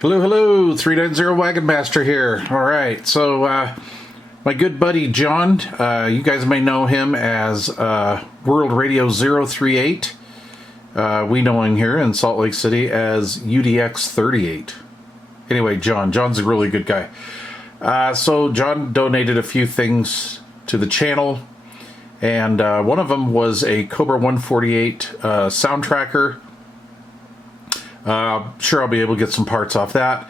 Hello, hello, 390 Wagon Master here. All right, so my good buddy John, you guys may know him as World Radio 038. We know him here in Salt Lake City as UDX 38. Anyway, John's a really good guy. So John donated a few things to the channel, and one of them was a Cobra 148 sound tracker. Sure, I'll be able to get some parts off that.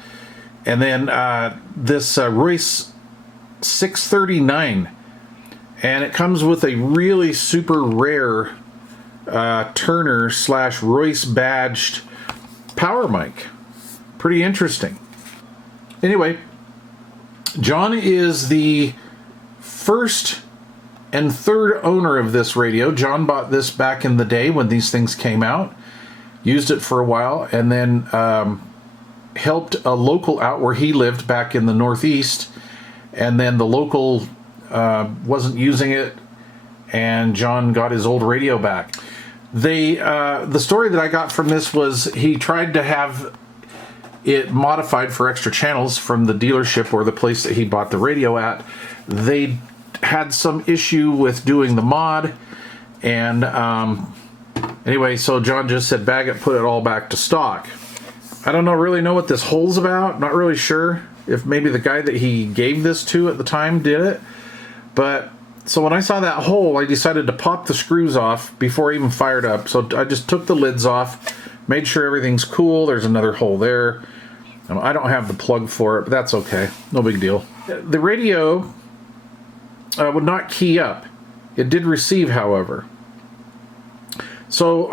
And then this Royce 639, and it comes with a really super rare Turner / Royce badged power mic. Pretty interesting. Anyway, John is the first and third owner of this radio. John bought this back in the day when these things came out. Used it for a while, and then helped a local out where he lived back in the Northeast, and then the local wasn't using it, and John got his old radio back. The story that I got from this was he tried to have it modified for extra channels from the dealership or the place that he bought the radio at. They had some issue with doing the mod, and anyway, so John just said bag it, put it all back to stock. I don't really know what this hole's about. Not really sure if maybe the guy that he gave this to at the time did it. But so when I saw that hole, I decided to pop the screws off before I even fired up. So I just took the lids off, made sure everything's cool. There's another hole there. I don't have the plug for it, but that's okay. No big deal. The radio would not key up. It did receive, however. So,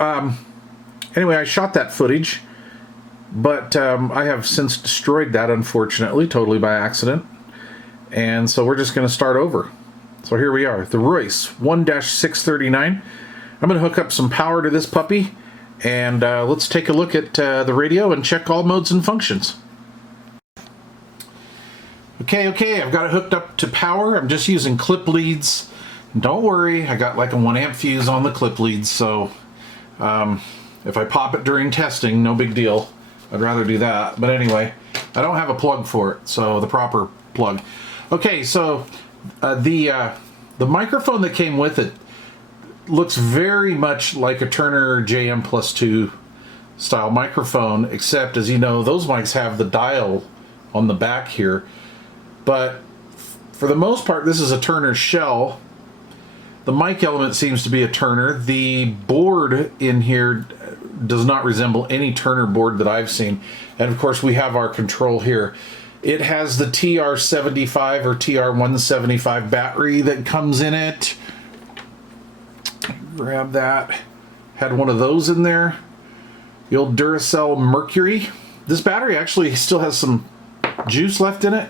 anyway, I shot that footage, but I have since destroyed that, unfortunately, totally by accident. And so we're just going to start over. So here we are, the Royce 1-639. I'm going to hook up some power to this puppy, and let's take a look at the radio and check all modes and functions. Okay, I've got it hooked up to power. I'm just using clip leads. Don't worry, I got like a 1 amp fuse on the clip leads, so if I pop it during testing, no big deal. I'd rather do that. But anyway, I don't have a plug for it, so the proper plug. Okay, so the microphone that came with it looks very much like a Turner JM+2 style microphone, except, as you know, those mics have the dial on the back here. But for the most part, this is a Turner shell. The mic element seems to be a Turner. The board in here does not resemble any Turner board that I've seen. And of course, we have our control here. It has the TR75 or TR175 battery that comes in it. Grab that. Had one of those in there. The old Duracell Mercury. This battery actually still has some juice left in it.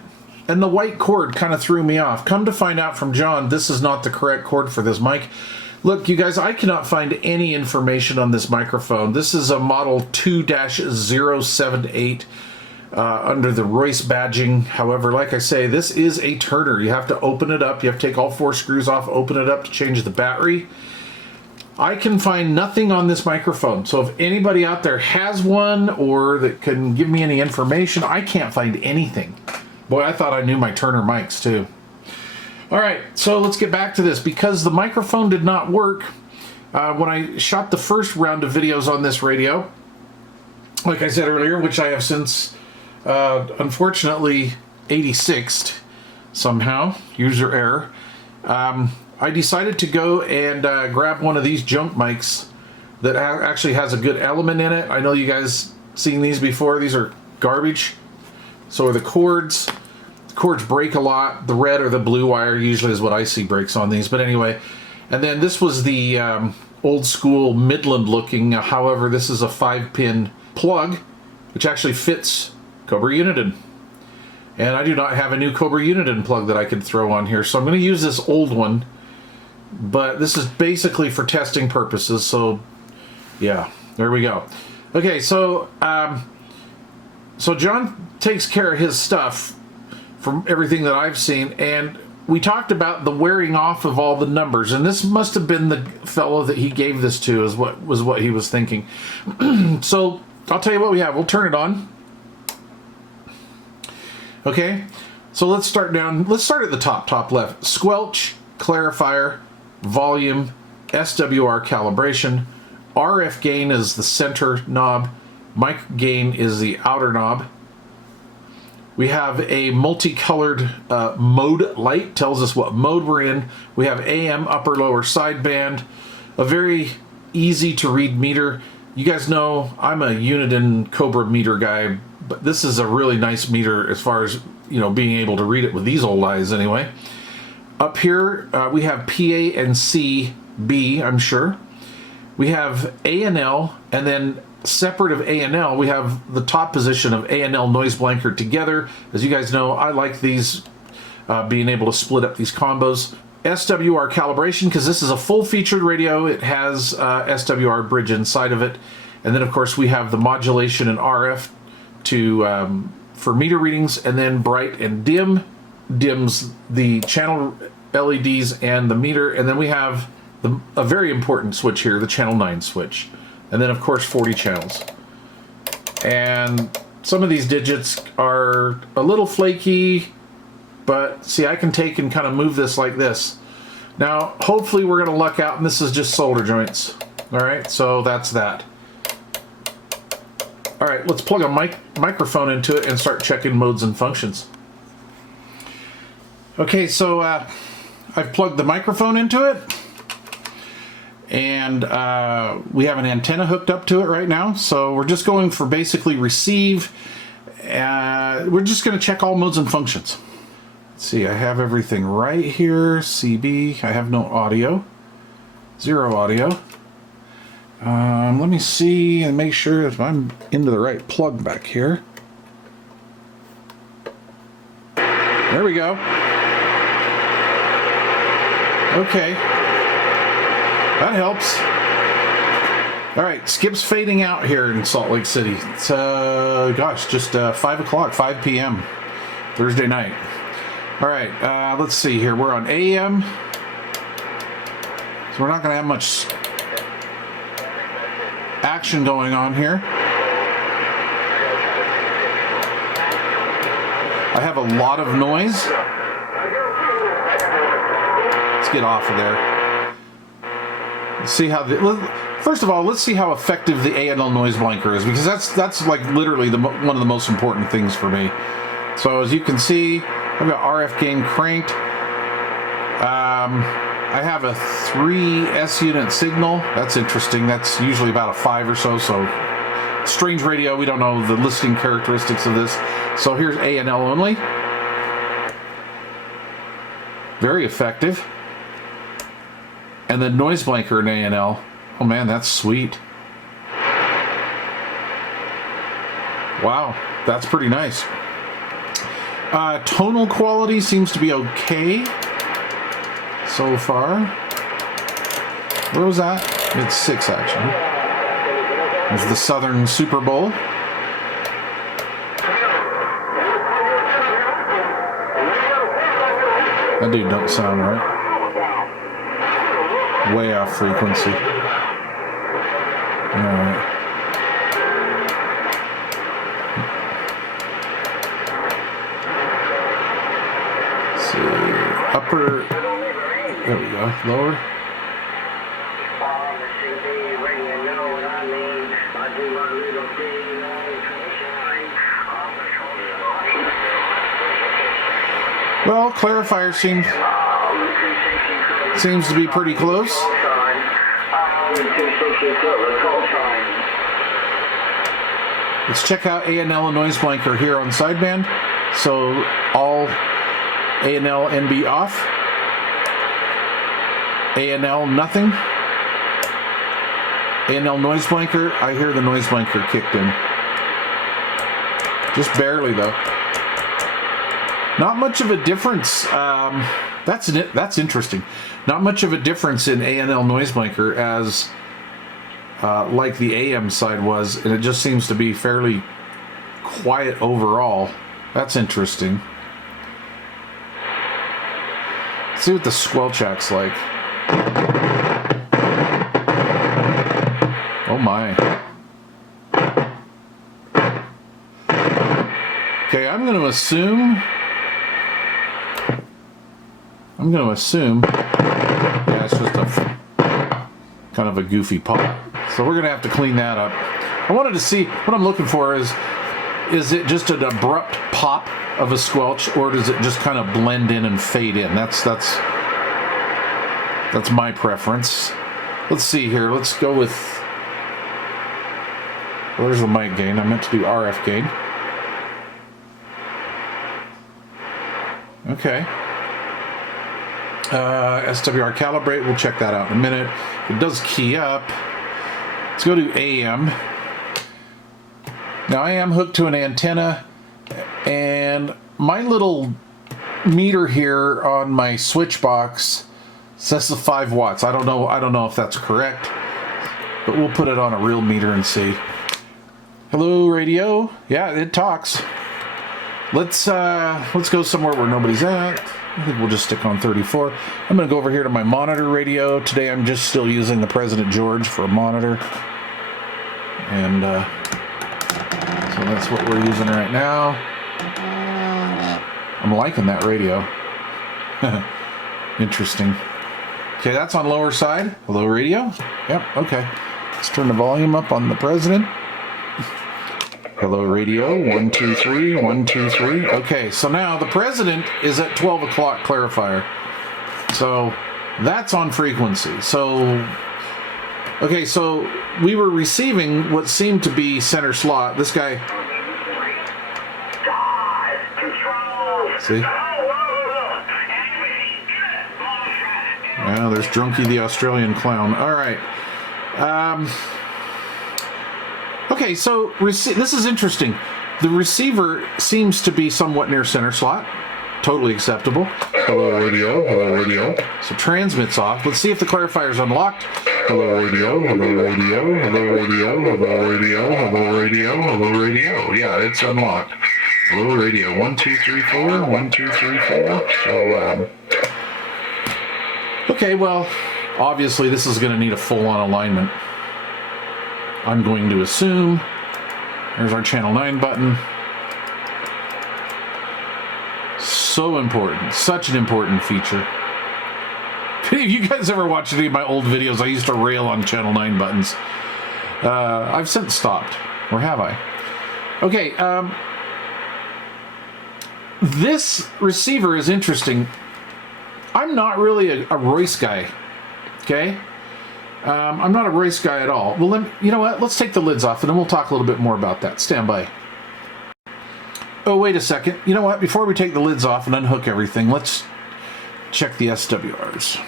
And the white cord kind of threw me off. Come to find out from John, this is not the correct cord for this mic. Look, you guys, I cannot find any information on this microphone. This is a model 2-078 under the Royce badging. However, like I say, this is a Turner. You have to open it up. You have to take all 4 screws off, open it up to change the battery. I can find nothing on this microphone. So if anybody out there has one or that can give me any information, I can't find anything. Boy, I thought I knew my Turner mics too. All right, so let's get back to this. Because the microphone did not work when I shot the first round of videos on this radio, like I said earlier, which I have since unfortunately 86'd somehow, user error, I decided to go and grab one of these junk mics that actually has a good element in it. I know you guys seen these before. These are garbage. So are the cords. The cords break a lot. The red or the blue wire usually is what I see breaks on these. But anyway, and then this was the old school Midland looking. However, this is a 5-pin plug, which actually fits Cobra Uniden. And I do not have a new Cobra Uniden plug that I could throw on here. So I'm going to use this old one. But this is basically for testing purposes. So yeah, there we go. Okay, so so John takes care of his stuff from everything that I've seen, and we talked about the wearing off of all the numbers, and this must have been the fellow that he gave this to, is what he was thinking. So I'll tell you what we have. We'll turn it on. Okay, so let's start down. Let's start at the top left. Squelch, clarifier, volume, SWR calibration, RF gain is the center knob, mic gain is the outer knob. We have a multicolored mode light, tells us what mode we're in. We have AM, upper lower sideband, a very easy to read meter. You guys know I'm a Uniden Cobra meter guy, but this is a really nice meter as far as, you know, being able to read it with these old eyes anyway. Up here we have PA and CB, I'm sure. We have A&L, and then separate of A&L, we have the top position of A&L noise blanker together. As you guys know, I like these, being able to split up these combos. SWR calibration, because this is a full-featured radio. It has SWR bridge inside of it. And then, of course, we have the modulation and RF to for meter readings, and then bright and dim dims the channel LEDs and the meter. And then we have a very important switch here, the channel 9 switch. And then, of course, 40 channels. And some of these digits are a little flaky, but see, I can take and kind of move this like this. Now, hopefully we're going to luck out, and this is just solder joints. All right, so that's that. All right, let's plug a microphone into it and start checking modes and functions. Okay, so I've plugged the microphone into it. And we have an antenna hooked up to it right now, so we're just going for basically receive. We're just going to check all modes and functions. Let's see, I have everything right here. CB, I have no audio, 0 audio. Let me see and make sure if I'm into the right plug back here. There we go. Okay. That helps. All right, Skip's fading out here in Salt Lake City. It's, gosh, just 5 o'clock, 5 p.m. Thursday night. All right, let's see here. We're on AM. So we're not going to have much action going on here. I have a lot of noise. Let's get off of there. See how first of all, let's see how effective the A&L noise blanker is, because that's like literally one of the most important things for me. So as you can see, I've got RF gain cranked. I have a 3 S unit signal. That's interesting. That's usually about a 5 or so. So strange radio. We don't know the listening characteristics of this. So here's A&L only. Very effective. And the noise blanker in A&L. Oh man, that's sweet. Wow, that's pretty nice. Tonal quality seems to be okay so far. Where was that? It's 6 actually. There's the Southern Super Bowl. That dude don't sound right. Way off frequency. Alright. See. Upper. There we go. Lower. Well, clarifier seems to be pretty close. Let's check out A&L and noise blanker here on sideband. So all A&L NB off. A&L nothing. A&L noise blanker. I hear the noise blanker kicked in. Just barely though. Not much of a difference. That's interesting. Not much of a difference in A&L noise blanker as like the AM side was, and it just seems to be fairly quiet overall. That's interesting. Let's see what the squelch act's like. Oh my. Okay, I'm going to assume, yeah, it's just a kind of a goofy pop. So we're going to have to clean that up. I wanted to see, what I'm looking for is it just an abrupt pop of a squelch, or does it just kind of blend in and fade in? That's my preference. Let's see here. Let's go with, well, there's the mic gain. I meant to do RF gain. Okay. SWR calibrate. We'll check that out in a minute. It does key up. Let's go to AM. Now I am hooked to an antenna, and my little meter here on my switch box says the 5 watts. I don't know if that's correct, but we'll put it on a real meter and see. Hello, radio. Yeah, it talks. Let's go somewhere where nobody's at. I think we'll just stick on 34. I'm going to go over here to my monitor radio. Today I'm just still using the President George for a monitor. And so that's what we're using right now. I'm liking that radio. Interesting. Okay, that's on lower side. Hello, radio. Yep, okay. Let's turn the volume up on the President. Hello, radio. 1, 2, 3. 1, 2, 3. Okay, so now the President is at 12 o'clock clarifier. So that's on frequency. So, okay, so we were receiving what seemed to be center slot. This guy. See? Yeah, there's Drunky the Australian clown. All right. Okay, so this is interesting. The receiver seems to be somewhat near center slot. Totally acceptable. Hello, radio. Hello, radio. So transmit's off. Let's see if the clarifier's unlocked. Hello, radio. Hello, radio. Hello, radio. Hello, radio. Hello, radio. Hello, radio. Yeah, it's unlocked. Hello, radio. 1, 2, 3, 4. 1, 2, 3, 4. So, okay, well, obviously this is going to need a full-on alignment. I'm going to assume. There's our channel 9 button. So important. Such an important feature. If any of you guys ever watched any of my old videos, I used to rail on channel 9 buttons. I've since stopped. Or have I? Okay, this receiver is interesting. I'm not really a Royce guy. Okay? I'm not a Royce guy at all. Well, you know what? Let's take the lids off, and then we'll talk a little bit more about that. Stand by. Oh, wait a second. You know what? Before we take the lids off and unhook everything, let's check the SWRs.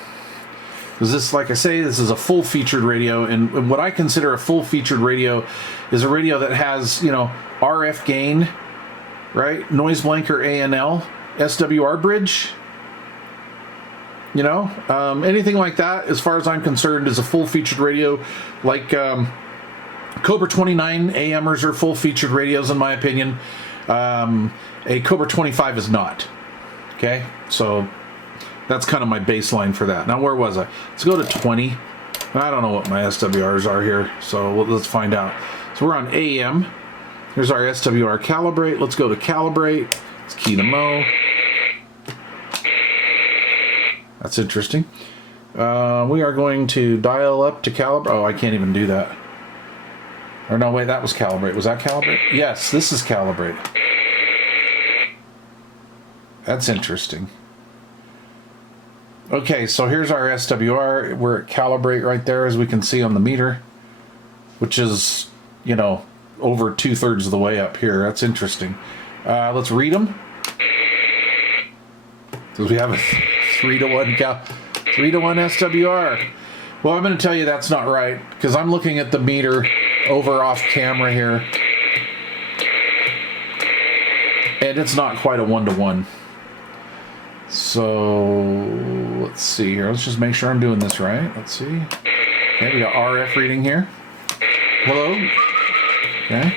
Because this, like I say, this is a full-featured radio, and what I consider a full-featured radio is a radio that has, you know, RF gain, right? Noise blanker ANL, SWR bridge. You know, anything like that, as far as I'm concerned, is a full-featured radio. Like Cobra 29 AMers are full-featured radios, in my opinion. A Cobra 25 is not. Okay, so that's kind of my baseline for that. Now, where was I? Let's go to 20. I don't know what my SWRs are here, so let's find out. So we're on AM. Here's our SWR calibrate. Let's go to calibrate. Let's key to Mo. That's interesting. We are going to dial up to calibrate. Oh, I can't even do that. Or no, wait, that was calibrate. Was that calibrate? Yes, this is calibrate. That's interesting. Okay, so here's our SWR. We're at calibrate right there, as we can see on the meter, which is, you know, over 2/3 of the way up here. That's interesting. Let's read them. Because we have a 3-to-1 3-to-1 SWR. Well, I'm going to tell you that's not right, because I'm looking at the meter over off camera here, and it's not quite a 1-to-1. So let's see here. Let's just make sure I'm doing this right. Let's see. Okay, we got RF reading here. Hello. Okay.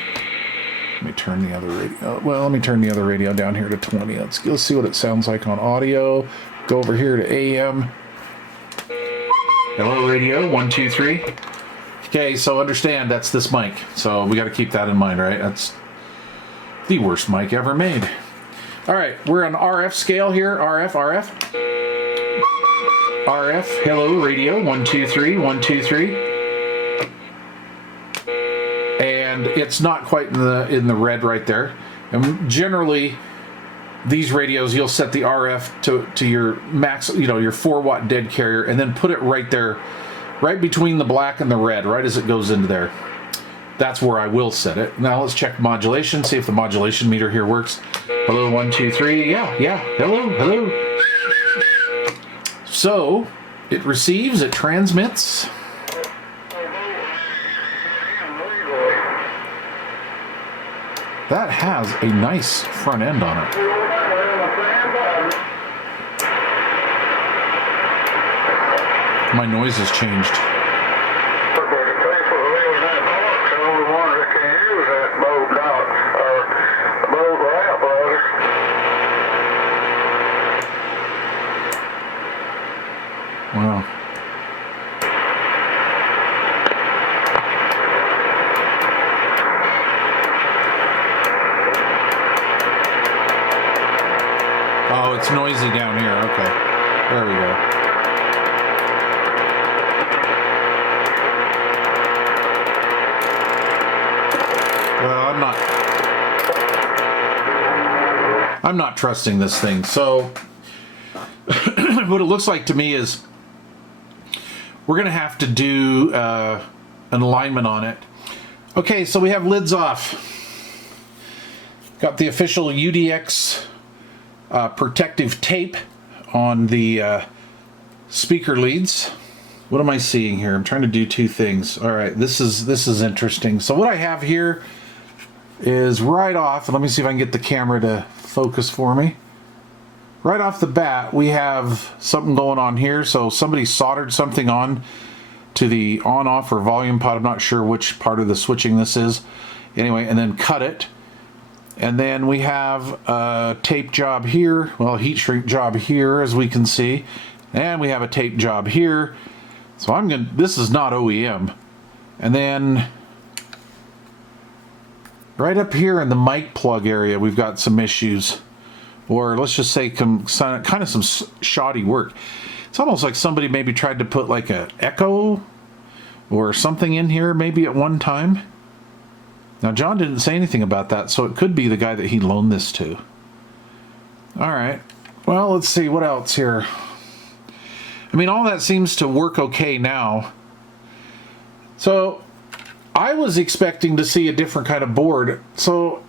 Let me turn the other radio. Well, let me turn the other radio down here to 20. Let's see what it sounds like on audio. Go over here to AM. Hello, radio. 1, 2, 3. Okay, so understand that's this mic. So we got to keep that in mind, right? That's The worst mic ever made. All right, we're on RF scale here. RF. Hello, radio. 1, 2, 3. 1, 2, 3. And it's not quite in the red right there. And generally, these radios, you'll set the RF to your max, your 4-watt dead carrier, and then put it right there, right between the black and the red, right as it goes into there. That's where I will set it. Now let's check modulation, see if the modulation meter here works. Hello, 1, 2, 3. Yeah. Hello. So it receives, it transmits. That has a nice front end on it. My noise has changed. Wow. Oh, it's noisy down here. Okay. There we go. Well, I'm not trusting this thing. So what it looks like to me is we're going to have to do an alignment on it. Okay, so we have lids off. Got the official UDX protective tape on the speaker leads. What am I seeing here? I'm trying to do two things. All right, this is interesting. So what I have here is right off, let me see if I can get the camera to focus for me. Right off the bat, we have something going on here. So somebody soldered something on to the on-off or volume pot. I'm not sure which part of the switching this is. Anyway, and then cut it. And then we have a tape job here. Well, heat shrink job here, as we can see. And we have a tape job here. So this is not OEM. And then right up here in the mic plug area, we've got some issues. Or let's just say kind of some shoddy work. It's almost like somebody maybe tried to put like an echo or something in here maybe at one time. Now, John didn't say anything about that, so it could be the guy that he loaned this to. All right. Well, let's see. What else here? I mean, all that seems to work okay now. So I was expecting to see a different kind of board. So,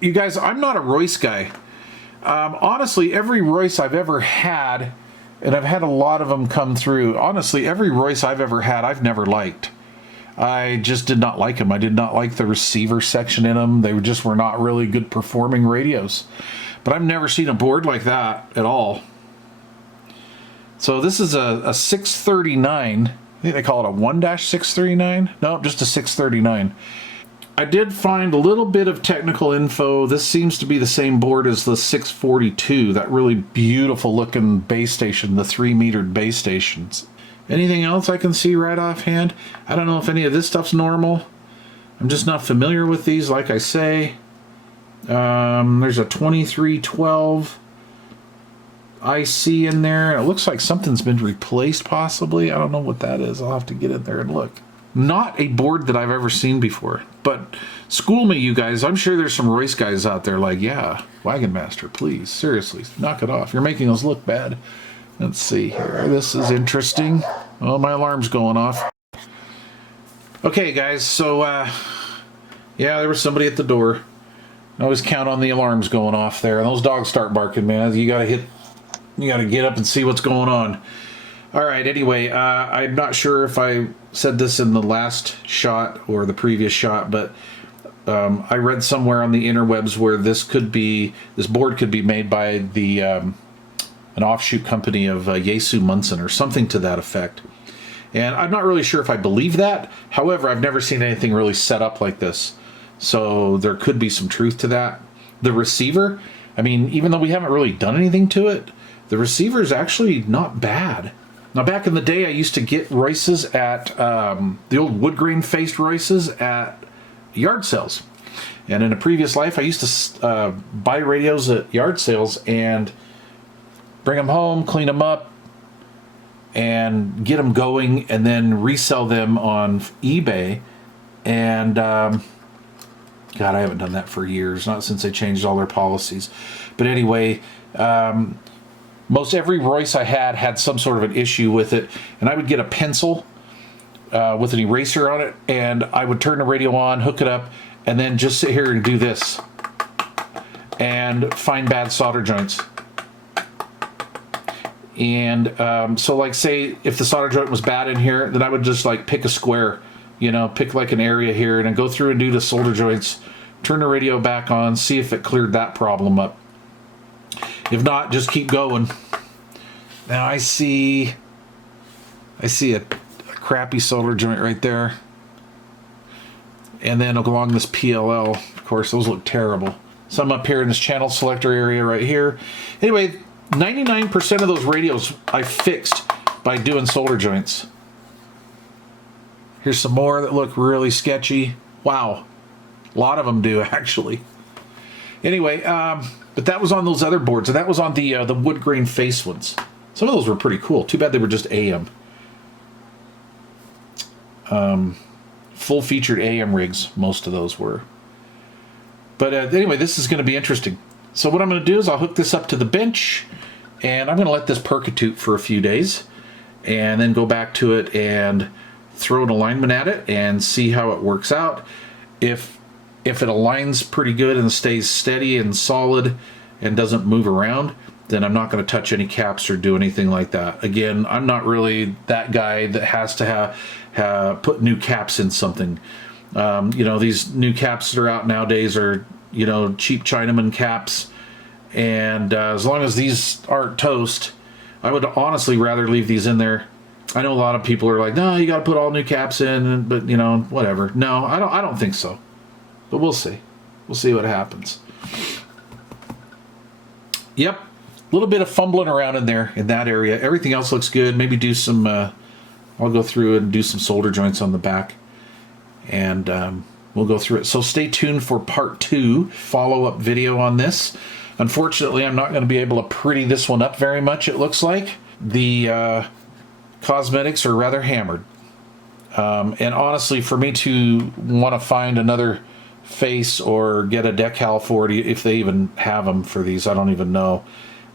you guys, I'm not a Royce guy. Honestly, every Royce I've ever had, and I've had a lot of them come through, honestly, every Royce I've ever had, I've never liked. I just did not like them. I did not like the receiver section in them. They just were not really good performing radios. But I've never seen a board like that at all. So this is a 639. I think they call it a 1-639. No, just a 639. I did find a little bit of technical info. This seems to be the same board as the 642, that really beautiful looking base station, the 3-metered base stations. Anything else I can see right offhand? I don't know if any of this stuff's normal. I'm just not familiar with these, like I say. There's a 2312 IC in there. It looks like something's been replaced, possibly. I don't know what that is. I'll have to get in there and look. Not a board that I've ever seen before. But school me, you guys. I'm sure there's some Royce guys out there like, yeah, Wagon Master, please. Seriously, knock it off. You're making us look bad. Let's see here. This is interesting. Oh, my alarm's going off. Okay, guys. So, yeah, there was somebody at the door. I always count on the alarms going off there. And those dogs start barking, man. You gotta get up and see what's going on. All right, anyway, I'm not sure if I said this in the last shot or the previous shot, but I read somewhere on the interwebs where this board could be made by an offshoot company of Yaesu Munson or something to that effect. And I'm not really sure if I believe that. However, I've never seen anything really set up like this. So there could be some truth to that. The receiver, I mean, even though we haven't really done anything to it, the receiver is actually not bad. Now, back in the day, I used to get Royces at the old wood grain faced Royces at yard sales. And in a previous life, I used to buy radios at yard sales and bring them home, clean them up, and get them going, and then resell them on eBay. And God, I haven't done that for years, not since they changed all their policies. But anyway, most every Royce I had some sort of an issue with it, and I would get a pencil with an eraser on it, and I would turn the radio on, hook it up, and then just sit here and do this and find bad solder joints. And so, like, say if the solder joint was bad in here, then I would just like pick a square, you know, pick like an area here, and then go through and do the solder joints, turn the radio back on, see if it cleared that problem up. If not, just keep going. Now I see a crappy solder joint right there. And then along this PLL, of course, those look terrible. Some up here in this channel selector area right here. Anyway, 99% of those radios I fixed by doing solder joints. Here's some more that look really sketchy. Wow. A lot of them do, actually. Anyway, but that was on those other boards, and that was on the wood grain face ones. Some of those were pretty cool. Too bad they were just AM. Full featured AM rigs, most of those were. But anyway, this is going to be interesting. So what I'm going to do is I'll hook this up to the bench, and I'm going to let this percutute for a few days, and then go back to it and throw an alignment at it and see how it works out. If it aligns pretty good and stays steady and solid and doesn't move around, then I'm not going to touch any caps or do anything like that. Again, I'm not really that guy that has to put new caps in something. You know, these new caps that are out nowadays are, you know, cheap Chinaman caps. And as long as these aren't toast, I would honestly rather leave these in there. I know a lot of people are like, no, you got to put all new caps in, but, you know, whatever. No, I don't think so. But we'll see. We'll see what happens. Yep. A little bit of fumbling around in there, in that area. Everything else looks good. Maybe do some, I'll go through and do some solder joints on the back. And we'll go through it. So stay tuned for part 2, follow-up video on this. Unfortunately, I'm not going to be able to pretty this one up very much, it looks like. The cosmetics are rather hammered. And honestly, for me to want to find another face or get a decal for it, if they even have them for these, I don't even know.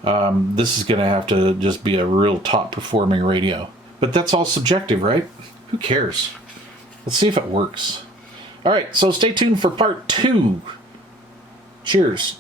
This is going to have to just be a real top-performing radio. But that's all subjective, right? Who cares? Let's see if it works. All right, so stay tuned for part 2. Cheers.